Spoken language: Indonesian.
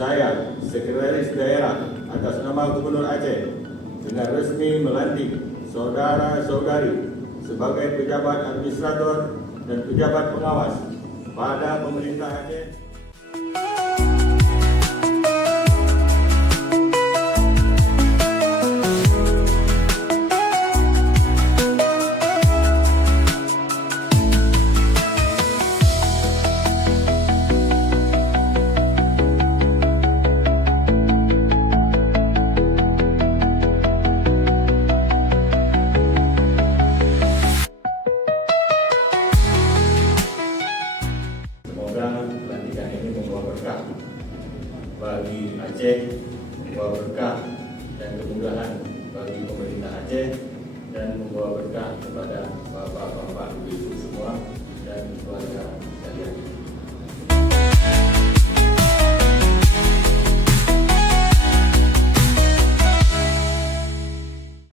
Saya, Sekretaris Daerah atas nama Gubernur Aceh, dengan resmi melantik saudara-saudari sebagai pejabat administrator dan pejabat pengawas pada Pemerintah Aceh. Semoga pelantikan ini membawa berkah bagi Aceh, membawa berkah dan kemudahan bagi pemerintah Aceh, dan membawa berkah kepada bapak-bapak, ibu-ibu semua dan keluarga sekalian.